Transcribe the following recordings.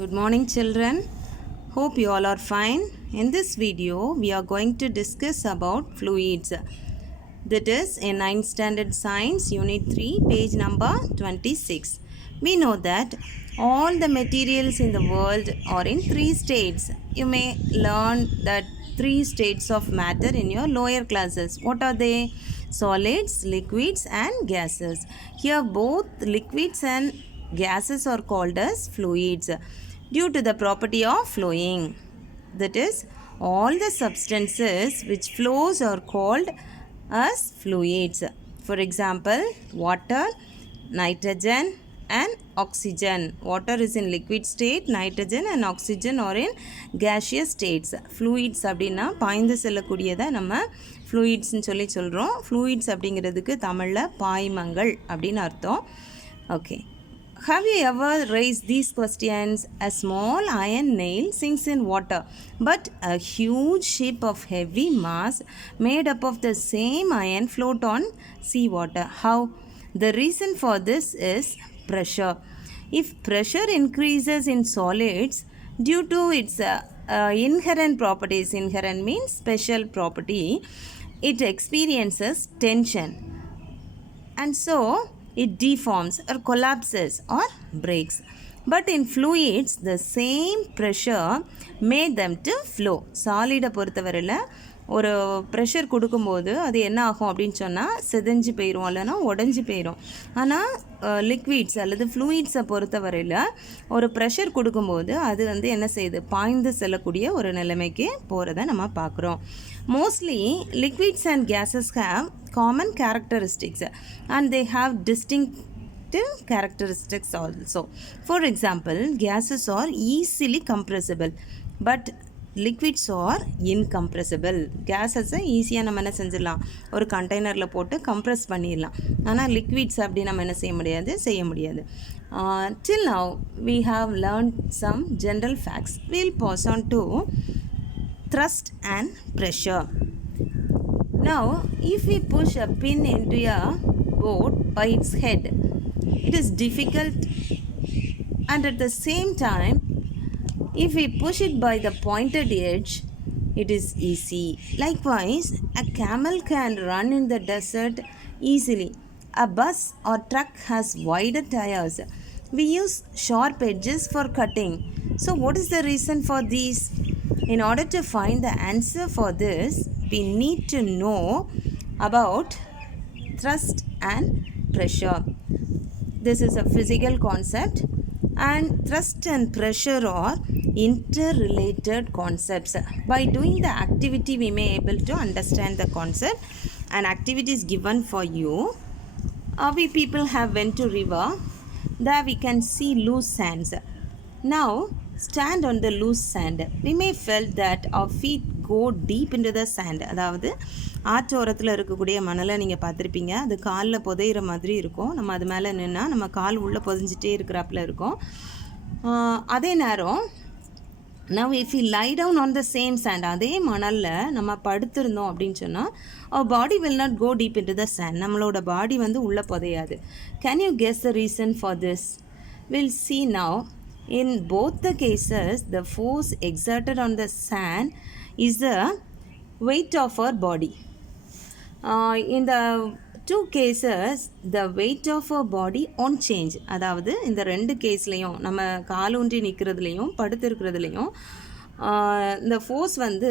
Good morning, children. Hope you all are fine. In this video, we are going to discuss about fluids. That is in 9th standard science unit 3 page number 26. We know that all the materials in the world are in three states. You may learn that three states of matter in your lower classes. What are they? Solids, liquids and gases. Here both liquids and gases are called as fluids due to the property of flowing. That is, all the substances which flows are called as fluids. For example, water, nitrogen and oxygen. Water is in liquid state, nitrogen and oxygen are in gaseous states. Fluids அப்படின்னா பாய்ந்து செல்லக்கூடியதை நம்ம ஃப்ளூயிட்ஸ்னு சொல்கிறோம். Fluids அப்படிங்கிறதுக்கு தமிழில் பாய்மங்கள் அப்படின்னு அர்த்தம். Okay. Have you ever raised these questions? A small iron nail sinks in water, but a huge ship of heavy mass made up of the same iron float on seawater. How? The reason for this is pressure. If pressure increases in solids due to its inherent properties, inherent means special property, it experiences tension. And so, it deforms or collapses or breaks. But in fluids, the same pressure made them to flow. சாலிடை பொறுத்தவரையில் ஒரு pressure கொடுக்கும்போது அது என்ன ஆகும் அப்படின்னு சொன்னால் செதஞ்சு போயிடும், இல்லைனா உடஞ்சி போயிடும். ஆனால் லிக்விட்ஸ் அல்லது ஃப்ளூயிட்ஸை பொறுத்தவரையில் ஒரு ப்ரெஷர் கொடுக்கும்போது அது வந்து என்ன செய்யுது, பாய்ந்து செல்லக்கூடிய ஒரு நிலைமைக்கு போகிறத நம்ம பார்க்குறோம். Mostly liquids and gases have common characteristics and they have distinctive characteristics also. For example, gases are easily compressible but liquids are incompressible. Gases ஈஸியாக நம்ம என்ன செஞ்சிடலாம், ஒரு கண்டெய்னரில் போட்டு கம்ப்ரெஸ் பண்ணிடலாம். ஆனால் லிக்விட்ஸ் அப்படி நம்ம என்ன செய்ய முடியாது. Till now we have learned some general facts. We'll pass on to thrust and pressure. Now, if we push a pin into a boat by its head, it is difficult, and at the same time, if we push it by the pointed edge, it is easy. Likewise, a camel can run in the desert easily. A bus or truck has wider tires. We use sharp edges for cutting. So, what is the reason for these? In order to find the answer for this, we need to know about thrust and pressure. This is a physical concept, and thrust and pressure are interrelated concepts. By doing the activity, we may able to understand the concept. An activity is given for you. We people have went to river. There we can see loose sands. Now, stand on the loose sand. We may felt that our feet go deep into the sand. அதாவது ஆற்றோரத்தில் இருக்கக்கூடிய மணலை நீங்கள் பார்த்துருப்பீங்க. அது காலில் புதையிற மாதிரி இருக்கும். நம்ம அது மேலே நின்னா நம்ம கால் உள்ளே புதைஞ்சிட்டே இருக்கிறாப்புல இருக்கும். அதே நேரம் now if we lie down on the same sand, அதே மணலில் நம்ம படுத்திருந்தோம் அப்படின்னு சொன்னால் our body will not go deep into the sand. நம்மளோட பாடி வந்து உள்ளே புதையாது. Can you guess the reason for this? We'll see now. In both the cases, the force exerted on the sand is the weight of our body. In the two cases, the weight of our body won't change. அதாவது இந்த ரெண்டு கேஸ்லேயும் நம்ம காலூன்றி நிற்கிறதுலையும் படுத்திருக்கிறதுலையும் இந்த force வந்து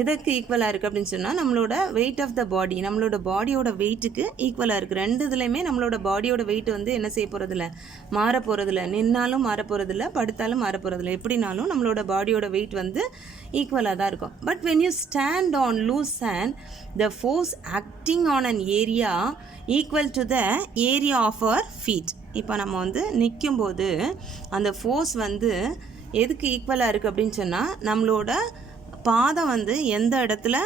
எதற்கு ஈக்குவலாக இருக்குது அப்படின்னு சொன்னால் நம்மளோட வெயிட் ஆஃப் த பாடி, நம்மளோட பாடியோட வெயிட்டுக்கு ஈக்குவலாக இருக்குது. ரெண்டு இதுலேயுமே நம்மளோட பாடியோட வெயிட் வந்து என்ன செய்ய போகிறதில்ல, மாற போகிறதில்ல. நின்னாலும் மாற போகிறதில்ல, படுத்தாலும் மாற போகிறதில்ல. எப்படினாலும் நம்மளோட பாடியோட வெயிட் வந்து ஈக்குவலாக தான் இருக்கும். But when you stand on loose sand, the force acting on an area equal to the area of our feet. இப்போ நம்ம வந்து நிற்கும்போது அந்த ஃபோர்ஸ் வந்து எதுக்கு ஈக்குவலாக இருக்குது அப்படின்னு சொன்னால் நம்மளோட பாதம் வந்து எந்த இடத்துல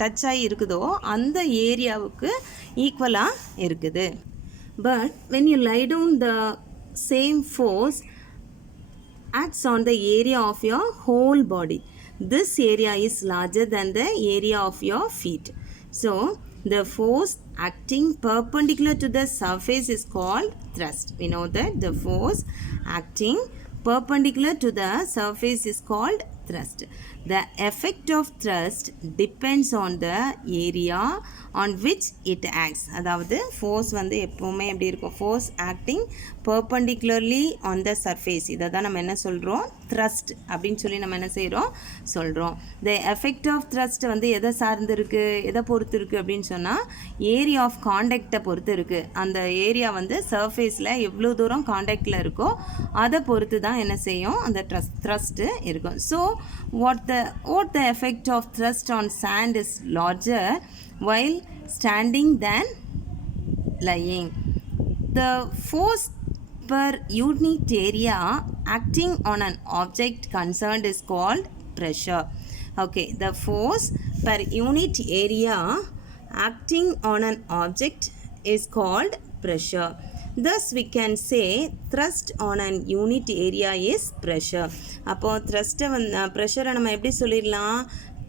டச் ஆகி இருக்குதோ அந்த ஏரியாவுக்கு ஈக்குவலாக இருக்குது. But when you lie down the same force acts on the area of your whole body. This area is larger than the area of your feet. So, the force acting perpendicular to the surface is called thrust. We know that the force acting perpendicular to the surface is called thrust. The effect of thrust depends on the area on which it acts. அதாவது force வந்து எப்பவுமே எப்படி இருக்கும், force acting perpendicularly on the surface. இதை தான் நம்ம என்ன சொல்கிறோம், thrust அப்படின்னு சொல்லி நம்ம என்ன செய்கிறோம் சொல்கிறோம். The effect of thrust வந்து எதை சார்ந்து இருக்குது, எதை பொறுத்து இருக்குது அப்படின்னு சொன்னால் ஏரியா ஆஃப் காண்டாக்டை பொறுத்து இருக்குது. அந்த ஏரியா வந்து சர்ஃபேஸில் எவ்வளோ தூரம் காண்டாக்டில் இருக்கோ அதை பொறுத்து தான் என்ன செய்யும் அந்த த்ரஸ்ட்டு இருக்கும். So what the effect of thrust on sand is larger while standing than lying. The force per unit area acting on an object concerned is called pressure. Okay, the force per unit area acting on an object is called pressure. Thus we can say thrust on an unit area is pressure. அப்போ thrust pressure நம்ம எப்படி சொல்லிடலாம்,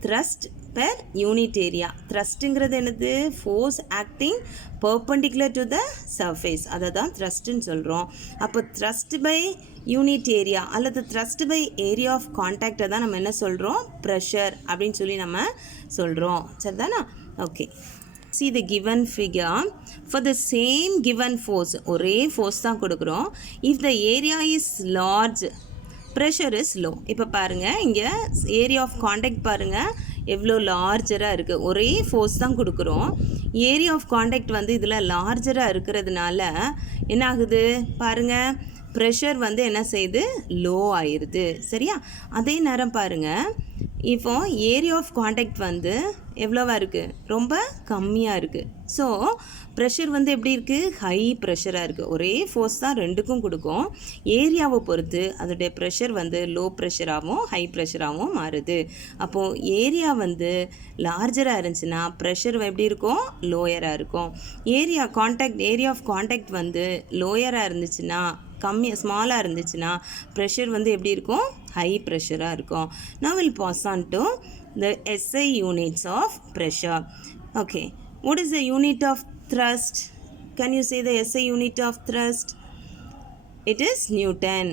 thrust per unit area. thrustங்கிறது என்னது, force acting perpendicular to the surface, அதை தான் thrustன்னு சொல்கிறோம். அப்போ thrust by unit area அல்லது thrust by area of contact தான் நம்ம என்ன சொல்கிறோம், pressure அப்படின்னு சொல்லி நம்ம சொல்கிறோம். சரிதானா? Okay, see the given figure. For the same given force, ஒரே force தான் கொடுக்குறோம். if the area is large, pressure is low. இப்போ பாருங்கள், இங்கே ஏரியா ஆஃப் காண்டாக்ட் பாருங்கள் எவ்வளோ லார்ஜராக இருக்குது. ஒரே ஃபோர்ஸ் தான் கொடுக்குறோம். ஏரியா ஆஃப் காண்டாக்ட் வந்து இதில் லார்ஜராக இருக்கிறதுனால என்ன ஆகுது பாருங்கள், ப்ரெஷர் வந்து என்ன செய்யுது, லோ ஆயிடுது. சரியா? அதே நேரம் பாருங்கள், இப்போ ஏரியா ஆஃப் காண்டாக்ட் வந்து எவ்வளோவா இருக்குது, ரொம்ப கம்மியாக இருக்குது. ஸோ ப்ரெஷர் வந்து எப்படி இருக்குது, ஹை ப்ரெஷராக இருக்குது. ஒரே ஃபோர்ஸ் தான் ரெண்டுக்கும் கொடுக்கும். ஏரியாவை பொறுத்து அதோடைய ப்ரெஷர் வந்து லோ ப்ரெஷராகவும் ஹை ப்ரெஷராகவும் மாறுது. அப்போது ஏரியா வந்து லார்ஜராக இருந்துச்சுன்னா ப்ரெஷர் எப்படி இருக்கும், லோயராக இருக்கும். ஏரியா ஆஃப் காண்டாக்ட் வந்து லோயராக இருந்துச்சுன்னா, ஸ்மாலாக இருந்துச்சுன்னா ப்ரெஷர் வந்து எப்படி இருக்கும், ஹை ப்ரெஷராக இருக்கும். Now we'll pass on to the SI units of pressure. Okay, what is the unit of thrust? Can you say the SI unit of thrust? It is Newton.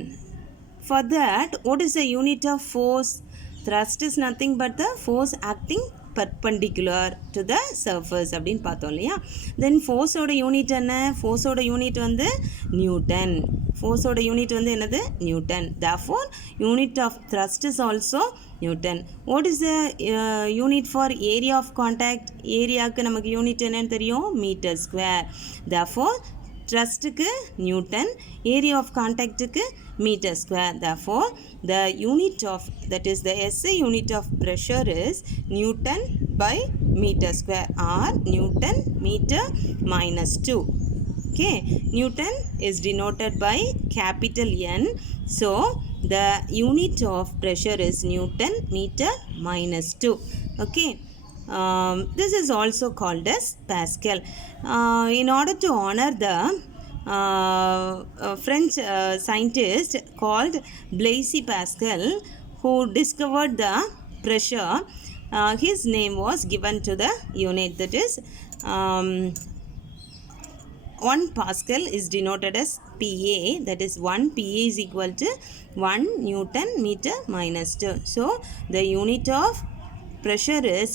For that, what is the unit of force? Thrust is nothing but the force acting perpendicular to the surface அப்படின்னு பார்த்தோம் இல்லையா. தென் ஃபோர்ஸோட unit என்ன, ஃபோர்ஸோட unit வந்து Newton. ஃபோர்ஸோட unit வந்து என்னது, Newton. therefore unit of thrust is also Newton. what is the unit for area of contact? ஏரியாவுக்கு நமக்கு unit என்னன்னு தெரியும், மீட்டர் ஸ்கொயர். therefore த்ரஸ்ட்டுக்கு நியூட்டன், ஏரியா ஆஃப் காண்டாக்டுக்கு metre square. therefore the unit of, that is the SI unit of pressure is Newton by meter square or Newton meter minus 2. Okay, Newton is denoted by capital N. So the unit of pressure is Newton meter minus 2. Okay. This is also called as Pascal. In order to honor the French scientist called Blaise Pascal, who discovered the pressure, his name was given to the unit, that is 1 Pascal is denoted as PA, that is 1 PA is equal to 1 Newton meter minus 2. So the unit of pressure is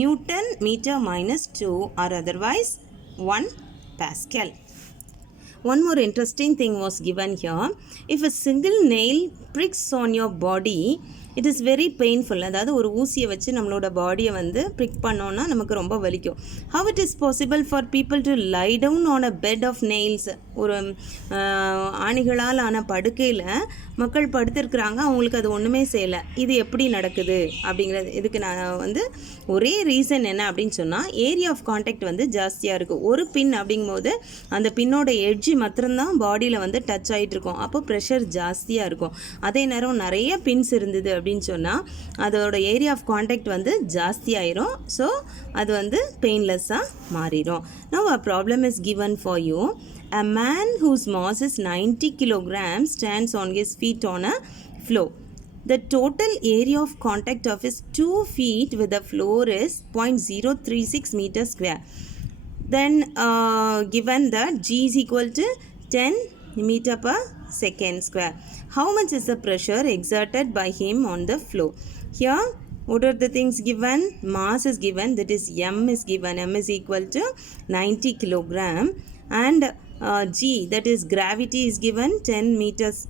Newton meter minus 2 or otherwise 1 Pascal. One more interesting thing was given here. If a single nail pricks on your body, it is very painful. அதாவது ஒரு ஊசியை வச்சு நம்மளோட பாடியை வந்து brick பண்ணோன்னா நமக்கு ரொம்ப வலிக்கும். How it is possible for people to lie down on a bed of nails? ஒரு ஆணிகளால் ஆன படுக்கையில் மக்கள் படுத்திருக்கிறாங்க, அவங்களுக்கு அது ஒன்றுமே செய்யலை. இது எப்படி நடக்குது அப்படிங்கிறது, இதுக்கு நான் வந்து ஒரே ரீசன் என்ன அப்படின்னு சொன்னால், ஏரியா ஆஃப் காண்டாக்ட் வந்து ஜாஸ்தியாக இருக்கும். ஒரு பின் அப்படிங்கும்போது அந்த பின்னோட எட்ஜி மாத்திரம்தான் பாடியில் வந்து டச் ஆகிட்டு இருக்கும். அப்போ ப்ரெஷர் ஜாஸ்தியாக இருக்கும். அதே நேரம் நிறைய பின்ஸ் இருந்தது அப்படின்னு சொன்னால் அதோட ஏரியா ஆஃப் காண்டாக்ட் வந்து ஜாஸ்தி ஆயிரும். ஸோ அது வந்து பெயின்லெஸ்ஸாக மாறிடும். Now a problem is given for you. A man whose mass is 90 kilograms stands on his feet on a floor. The total area of contact of his 2 feet with the floor is 0.036 meters square. Then given that G is equal to 10 meter per second square. How much is the pressure exerted by him on the floor? Here, what are the things given? Mass is given, that is M is given. M is equal to 90 kilogram. And G, that is gravity, is given 10 meters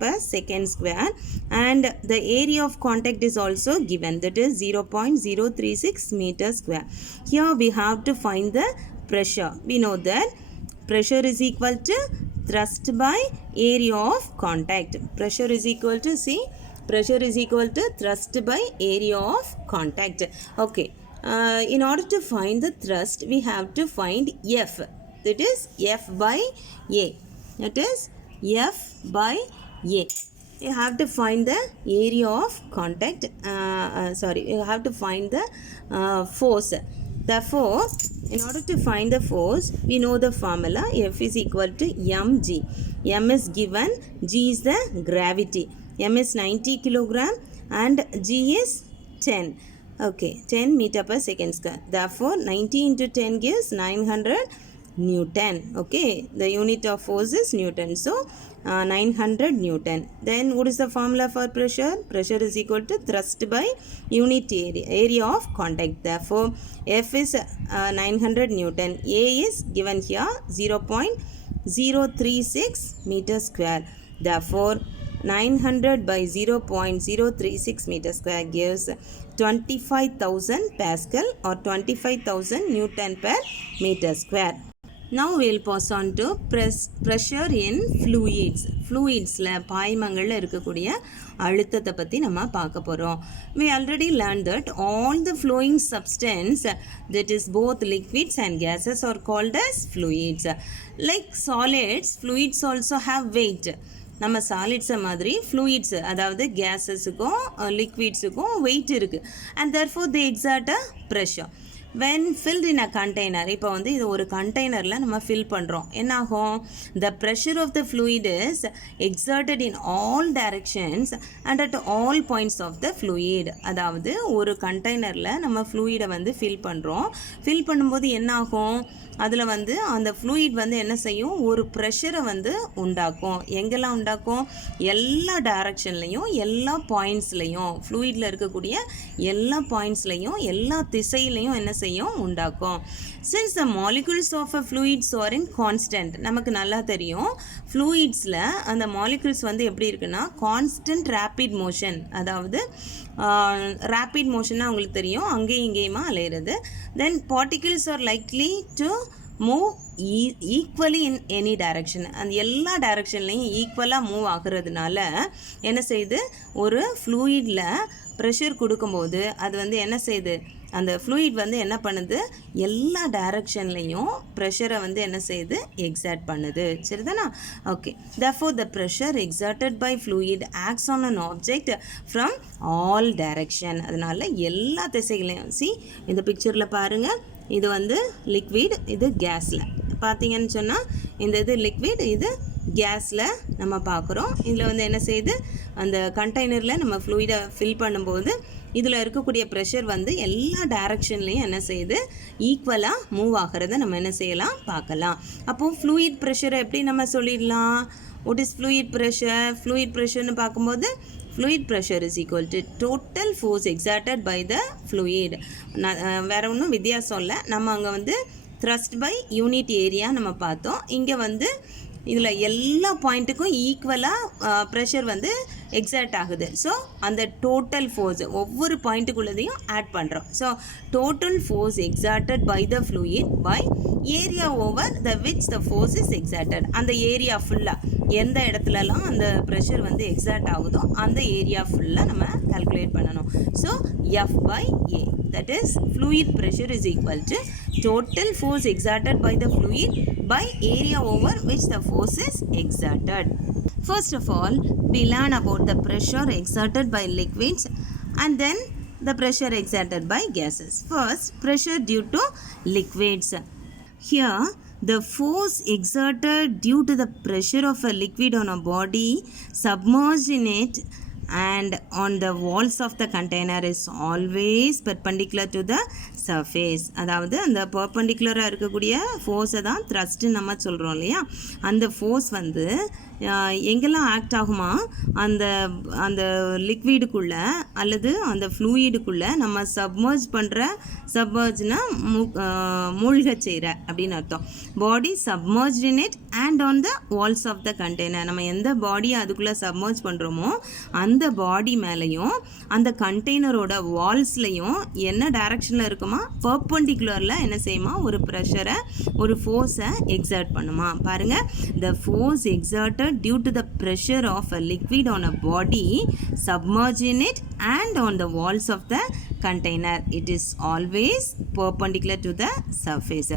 per second square, and the area of contact is also given, that is 0.036 meters square. Here we have to find the pressure. We know that pressure is equal to thrust by area of contact. Pressure is equal to, see, pressure is equal to thrust by area of contact. Okay, in order to find the thrust, we have to find F, that is F by A, that is F by A. You have to find the area of contact, you have to find the force. Therefore, in order to find the force, we know the formula. F is equal to mg. M is given, G is the gravity. M is 90 kilogram and G is 10. Okay, 10 meter per second square. Therefore, 90 into 10 gives 900 Newton. Okay, the unit of force is Newton. So, 900 Newton. Then what is the formula for pressure? Pressure is equal to thrust by unit area of contact. Therefore, F is 900 Newton. A is given here 0.036 meter square. Therefore, 900 by 0.036 meter square gives 25,000 Pascal or 25,000 Newton per meter square. Now we will pass on to pressure in fluids. Fluidsல பாய்மங்கள்ல இருக்கக்கூடிய அழுத்தத்தை பத்தி நம்ம பார்க்க போறோம். We already learned that all the flowing substance, that is both liquids and gases, are called as fluids. Like solids, fluids also have weight. நம்ம சாலிட்ஸை மாதிரி fluids, அதாவது கேஸஸுக்கும் லிக்விட்ஸுக்கும் wait இருக்குது. And therefore they exert a pressure. when filled in a container, இப்போ வந்து இது ஒரு கண்டெய்னரில் நம்ம ஃபில் பண்ணுறோம், என்னாகும், the pressure of the fluid is exerted in all directions and at all points of the fluid. அதாவது ஒரு கண்டெய்னரில் நம்ம ஃப்ளூயிடை வந்து ஃபில் பண்ணுறோம். ஃபில் பண்ணும்போது என்னாகும், அதில் வந்து அந்த ஃப்ளூயிட் வந்து என்ன செய்யும், ஒரு ப்ரெஷரை வந்து உண்டாக்கும். எங்கெல்லாம் உண்டாக்கும், எல்லா டைரக்ஷன்லையும் எல்லா பாயிண்ட்ஸ்லையும், ஃப்ளூயிடில் இருக்கக்கூடிய எல்லா பாயிண்ட்ஸ்லையும் எல்லா திசையிலையும் என்ன செய்யும், உண்டாக்கும். Since the molecules of a fluids are in constant, நமக்கு நல்லா தெரியும் ஃப்ளூயிட்ஸில் அந்த மாலிகுல்ஸ் வந்து எப்படி இருக்குன்னா கான்ஸ்டன்ட் ரேப்பிட் மோஷன், அதாவது ரேப்பிட் மோஷன்னா உங்களுக்கு தெரியும், அங்கேயும் இங்கேயுமா அலையிறது. தென் particles are likely to move equally in any direction, அந்த எல்லா டைரக்ஷன்லையும் ஈக்குவலாக மூவ் ஆகுறதுனால என்ன செய்யுது, ஒரு ஃப்ளூயிடில் ப்ரெஷர் கொடுக்கும்போது அது வந்து என்ன செய்யுது, அந்த ஃப்ளூயிட் வந்து என்ன பண்ணுது, எல்லா டைரக்ஷன்லையும் ப்ரெஷரை வந்து என்ன செய்யுது, எக்ஸர்ட் பண்ணுது. சரிதானா? Okay. therefore the pressure exerted by fluid acts on an object from all direction. அதனால எல்லா திசைகளையும், see இந்த பிக்சரில் பாருங்கள், இது வந்து லிக்விட், இது கேஸில் பார்த்தீங்கன்னு சொன்னால் இந்த இது லிக்விட், இது கேஸில் நம்ம பார்க்குறோம். இதில் வந்து என்ன செய்யுது, அந்த கண்டெய்னரில் நம்ம ஃப்ளூயிடை ஃபில் பண்ணும்போது இதில் இருக்கக்கூடிய ப்ரெஷர் வந்து எல்லா டைரக்ஷன்லேயும் என்ன செய்யுது, ஈக்குவலாக மூவ் ஆகிறத நம்ம என்ன செய்யலாம், பார்க்கலாம். அப்போது ஃப்ளூயிட் ப்ரெஷரை எப்படி நம்ம சொல்லிடலாம், what is fluid pressure? fluid pressure பார்க்கும்போது fluid pressure is equal to total force exerted by the fluid. வேற ஒன்றும் வித்தியாசம் இல்லை, நம்ம அங்கே வந்து thrust by unit area நம்ம பார்த்தோம். இங்கே வந்து இதில் எல்லா பாயிண்ட்டுக்கும் ஈக்குவலாக ப்ரெஷர் வந்து எக்ஸர்ட் ஆகுது. ஸோ அந்த டோட்டல் ஃபோர்ஸ் ஒவ்வொரு பாயிண்ட்டுக்குள்ளதையும் ஆட் பண்ணுறோம். So total force exerted by the fluid by area over the which the force is exerted. அந்த ஏரியா ஃபுல்லாக எந்த இடத்துலலாம் அந்த ப்ரெஷர் வந்து எக்ஸர்ட் ஆகுதோ அந்த ஏரியா ஃபுல்லாக நம்ம கால்குலேட் பண்ணணும். So F by A, that is fluid pressure is equal to total force exerted by the fluid by area over which the force is exerted. First of all, we learn about the pressure exerted by liquids and then the pressure exerted by gases. First, pressure due to liquids. Here, the force exerted due to the pressure of a liquid on a body submerged in it and on the walls of the container is always perpendicular to the surface. அதாவது அந்த பர்பண்டிகுலராக இருக்கக்கூடிய ஃபோர்ஸை தான் thrust நம்ம சொல்கிறோம் இல்லையா, அந்த force வந்து எங்கெல்லாம் ஆக்ட் ஆகுமா அந்த அந்த லிக்விடுக்குள்ளே அல்லது அந்த ஃப்ளூயிடுக்குள்ளே நம்ம சப்மர்ஜ்னா மூழ்க செய்கிற அப்படின்னு அர்த்தம். Body submerge in it and on the walls of the container. நம்ம எந்த பாடியை அதுக்குள்ளே சப்மர்ஜ் பண்ணுறோமோ அந்த பாடி மேலேயும் அந்த கண்டெய்னரோட வால்ஸ்லையும் என்ன டைரக்ஷனில் இருக்குமா, பர்பெண்டிகுலரில் என்ன செய்யுமா, ஒரு ப்ரெஷரை ஒரு ஃபோர்ஸை எக்ஸர்ட் பண்ணுமா. பாருங்கள், the force exerted due to the pressure of a liquid on a body submerge in it and on the walls of the container, it is always perpendicular to the surface.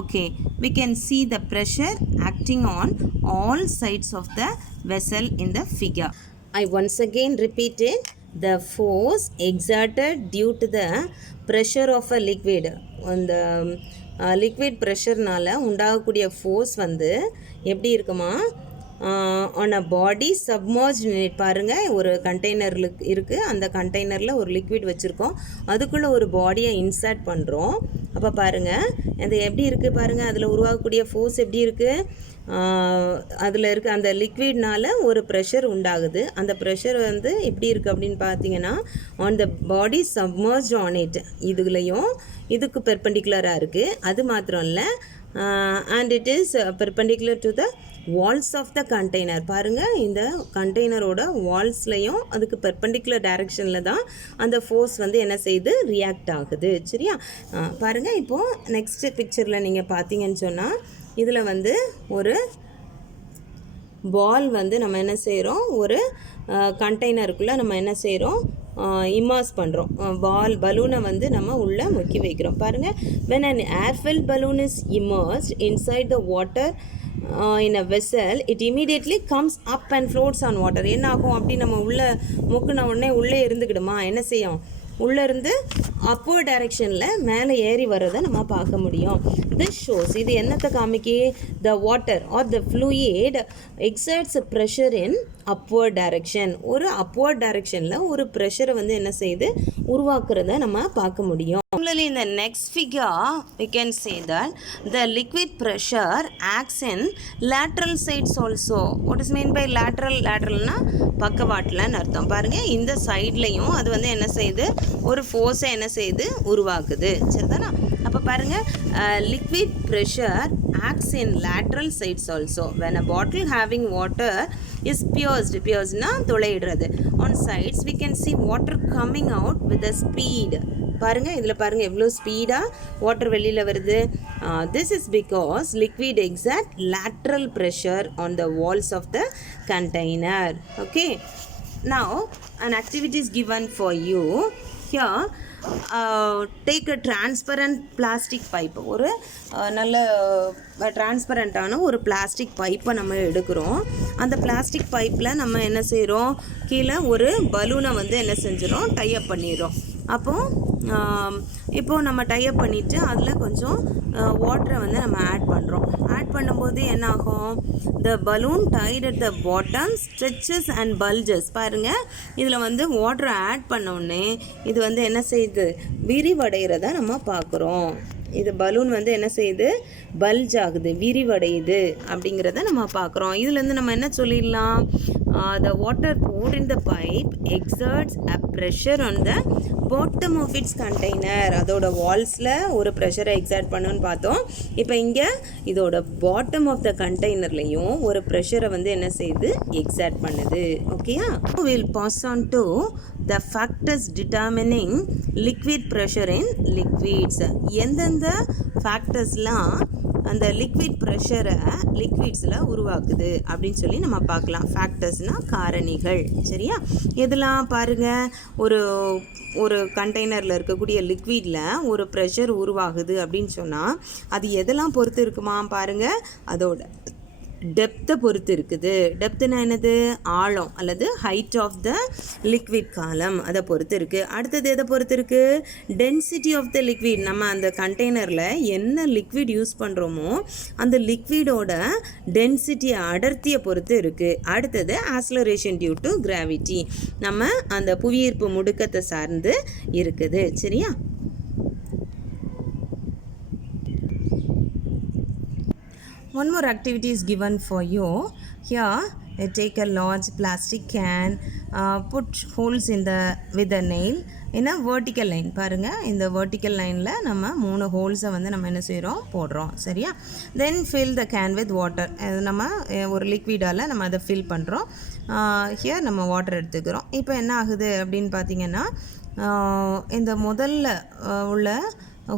Okay, we can see the pressure acting on all sides of the vessel in the figure. I once again repeated, the force exerted due to the pressure of a liquid. அந்த liquid pressureனால உண்டாகக்கூடிய force வந்து எப்படி இருக்குமா, on a body submerge பாருங்கள், ஒரு container இருக்குது, அந்த கண்டெய்னரில் ஒரு லிக்விட் வச்சுருக்கோம், அதுக்குள்ளே ஒரு பாடியை இன்சர்ட் பண்ணுறோம். அப்போ பாருங்கள் அது எப்படி இருக்குது பாருங்கள், அதில் உருவாகக்கூடிய ஃபோர்ஸ் எப்படி இருக்குது, அதில் இருக்க அந்த லிக்விட்னால ஒரு ப்ரெஷர் உண்டாகுது. அந்த ப்ரெஷர் வந்து எப்படி இருக்குது அப்படின்னு பார்த்தீங்கன்னா, on the body submerge on it, இதுலையும் இதுக்கு பெர்பெண்டிகுலராக இருக்குது. அது மாத்திரம் இல்லை, and it is perpendicular to the walls of the container. பாருங்கள், இந்த கண்டெய்னரோட வால்ஸ்லையும் அதுக்கு பெர்பெண்டிகுலர் டைரக்ஷனில் தான் அந்த ஃபோர்ஸ் வந்து என்ன செய்யுது, ரியாக்ட் ஆகுது. சரியா, பாருங்கள், இப்போது நெக்ஸ்ட் பிக்சரில் நீங்கள் பார்த்தீங்கன்னு சொன்னால், இதில் வந்து ஒரு பால் வந்து நம்ம என்ன செய்கிறோம், ஒரு கண்டெய்னருக்குள்ளே நம்ம என்ன செய்கிறோம், இம்மர்ஸ் பண்ணுறோம். பலூனை வந்து நம்ம உள்ளே முக்கி வைக்கிறோம். பாருங்கள், when an air-filled balloon is immersed inside the water in a vessel, it immediately comes up and floats on water. என்ன ஆகும், அப்படி நம்ம உள்ளே முக்குன உடனே உள்ளே இருந்துக்கிடுமா, என்ன செய்யும், உள்ளேருந்து அப்போர்ட் டைரெக்ஷனில் மேலே ஏறி வர்றதை நம்ம பார்க்க முடியும். திஸ் ஷோஸ், இது என்னத்தை காமிக்கி, the water or the fluid exerts pressure in upward direction. ஒரு upward directionல ஒரு ப்ரெஷரை வந்து என்ன செய்யுது, உருவாக்குறத நம்ம பார்க்க முடியும். Similarly, in the next figure, we can say that the liquid pressure acts in lateral sides also. What is meant by lateral? Lateralனா பக்கவாட்டில்னு அர்த்தம். பாருங்க, இந்த சைட்லையும் அது வந்து என்ன செய்யுது, ஒரு ஃபோர்ஸை என்ன செய்யுது, உருவாக்குது. சரிதானா? அப்போ பாருங்க, liquid pressure acts in lateral sides also. When a bottle having water is piercedனா துளையிடுறது, on sides we can see water coming out with a speed. பாருங்க, இதில் பாருங்க எவ்வளோ ஸ்பீடாக வாட்டர் வெளியில் வருது. This is because liquid exert lateral pressure on the walls of the container. Okay, now an activity is given for you. Here take a transparent plastic pipe. ஒரு நல்ல டிரான்ஸ்பரண்ட்டான ஒரு பிளாஸ்டிக் பைப்பை நம்ம எடுக்கிறோம். அந்த பிளாஸ்டிக் பைப்பில் நம்ம என்ன செய்கிறோம், கீழே ஒரு பலூனை வந்து என்ன செஞ்சிடும், டைப் பண்ணிடுறோம். இப்போது நம்ம டைப் பண்ணிவிட்டு அதில் கொஞ்சம் வாட்டரை வந்து நம்ம ஆட் பண்ணுறோம். ஆட் பண்ணும்போது என்ன ஆகும், the balloon tied at the bottom stretches and bulges. பாருங்கள், இதில் வந்து வாட்டரை ஆட் பண்ணோடனே இது வந்து என்ன செய்யுது, விரிவடைகிறத நம்ம பார்க்குறோம். இது பலூன் வந்து என்ன செய்யுது, பல்ஜ் ஆகுது, விரிவடையுது அப்படிங்கிறத நம்ம பார்க்குறோம். இதுலேருந்து நம்ம என்ன சொல்லிடலாம், the water poured in the pipe exerts a pressure on the bottom of its container. அதோட வால்ஸில் ஒரு ப்ரெஷரை எக்ஸர்ட் பண்ணுன்னு பார்த்தோம். இப்போ இங்கே இதோட பாட்டம் ஆஃப் த கண்டெய்னர்லையும் ஒரு ப்ரெஷரை வந்து என்ன செய்யுது, எக்ஸர்ட் பண்ணுது. ஓகேயா, we'll pass on to the factors determining liquid pressure in liquids. எந்தெந்த ஃபேக்டர்ஸ்லாம் அந்த லிக்விட் ப்ரெஷரை லிக்விட்ஸில் உருவாக்குது அப்படின்னு சொல்லி நம்ம பார்க்கலாம். ஃபேக்டர்ஸ்னால் காரணிகள். சரியா, இதெல்லாம் பாருங்கள், ஒரு கண்டெய்னரில் இருக்கக்கூடிய லிக்விடில் ஒரு ப்ரெஷர் உருவாகுது அப்படின்னு சொன்னால் அது எதெல்லாம் பொறுத்து இருக்குமா பாருங்கள், அதோட டெப்த்தை பொறுத்து இருக்குது. டெப்த்துனா என்னது, ஆழம் அல்லது ஹைட் ஆஃப் த லிக்விட் காலம், அதை பொறுத்து இருக்குது. அடுத்தது எதை பொறுத்து இருக்குது, டென்சிட்டி ஆஃப் த லிக்விட். நம்ம அந்த கண்டெய்னரில் என்ன லிக்விட் யூஸ் பண்ணுறோமோ அந்த லிக்விடோட டென்சிட்டியை, அடர்த்தியை பொறுத்து இருக்குது. அடுத்தது ஆக்ஸலரேஷன் டியூ டு கிராவிட்டி, நம்ம அந்த புவியீர்ப்பு முடுக்கத்தை சார்ந்து இருக்குது. சரியா, one more activity is given for you. Here take a large plastic can, put holes in the with a nail in a vertical line. பாருங்க இந்த vertical lineல நம்ம 3 holes வந்து நம்ம என்ன செய்றோம் போடுறோம் சரியா. then fill the can with water. நம்ம ஒரு லிக்விடால நம்ம அதை fill பண்றோம். here நம்ம வாட்டர் எடுத்துக்கிறோம். இப்போ என்ன ஆகுது அப்படின்னு பார்த்தீங்கன்னா இந்த முதல்ல உள்ள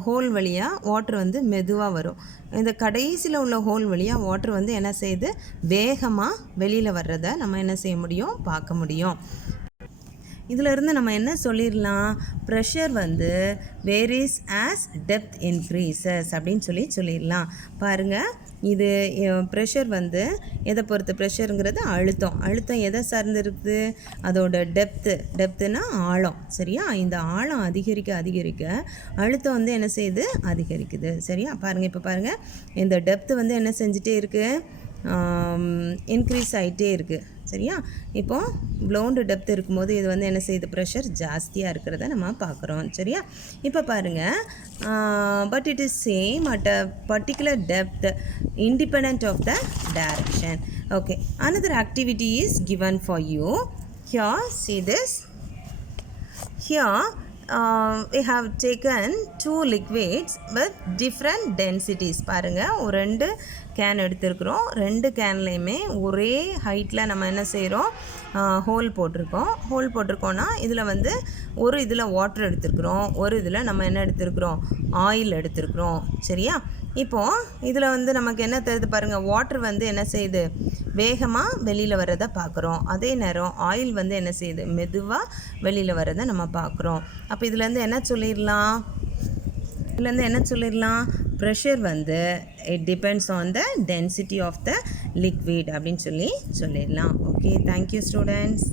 ஹோல் வழியாக வாட்டர் வந்து மெதுவாக வரும். இந்த கடைசியில் உள்ள ஹோல் வழியாக வாட்டர் வந்து என்ன செய்யுது வேகமாக வெளியில் வர்றதை நம்ம என்ன செய்ய முடியும் பார்க்க முடியும். இதிலிருந்து நம்ம என்ன சொல்லிடலாம், ப்ரெஷர் வந்து வேரிஸ் ஆஸ் டெப்த் இன்க்ரீசஸ் அப்படின்னு சொல்லிடலாம். பாருங்கள் இது ப்ரெஷர் வந்து எதை பொறுத்து, ப்ரெஷருங்கிறது அழுத்தம் எதை சார்ந்து இருக்குது, அதோட டெப்த்துனா ஆழம் சரியா. இந்த ஆழம் அதிகரிக்க அழுத்தம் வந்து என்ன செய்யுது அதிகரிக்குது சரியா. பாருங்கள் இப்போ பாருங்கள் இந்த டெப்த்து வந்து என்ன செஞ்சுட்டே இருக்குது இன்க்ரீஸ் ஆகிட்டே இருக்குது சரியா. இப்போது ப்ளோண்டு டெப்த் இருக்கும்போது இது வந்து என்ன செய்யுது ப்ரெஷர் ஜாஸ்தியாக இருக்கிறத நம்ம பார்க்குறோம் சரியா. இப்போ பாருங்கள் but it is same at a particular depth independent of the direction. Okay, another activity is given for you. Here see this, here we have taken two liquids with different densities. பாருங்கள் ஒரு 2 can எடுத்துருக்குறோம். 2 கேன்லேயுமே ஒரே ஹைட்டில் நம்ம என்ன செய்கிறோம் whole போட்டிருக்கோம்னா இதில் வந்து ஒரு இதில் வாட்டர் எடுத்துருக்குறோம், ஒரு இதில் நம்ம என்ன எடுத்துருக்குறோம் ஆயில் எடுத்துருக்குறோம் சரியா. இப்போது இதில் வந்து நமக்கு என்ன தெரியுது பாருங்கள், வாட்டர் வந்து என்ன செய்யுது வேகமாக வெளியில் வர்றதை பார்க்குறோம், அதே நேரம் ஆயில் வந்து என்ன செய்யுது மெதுவாக வெளியில் வர்றதை நம்ம பார்க்குறோம். அப்போ இதுலேருந்து என்ன சொல்லிடலாம் ப்ரெஷர் வந்து it depends on the density of the liquid அப்படின்னு சொல்லிடலாம். Okay, thank you students.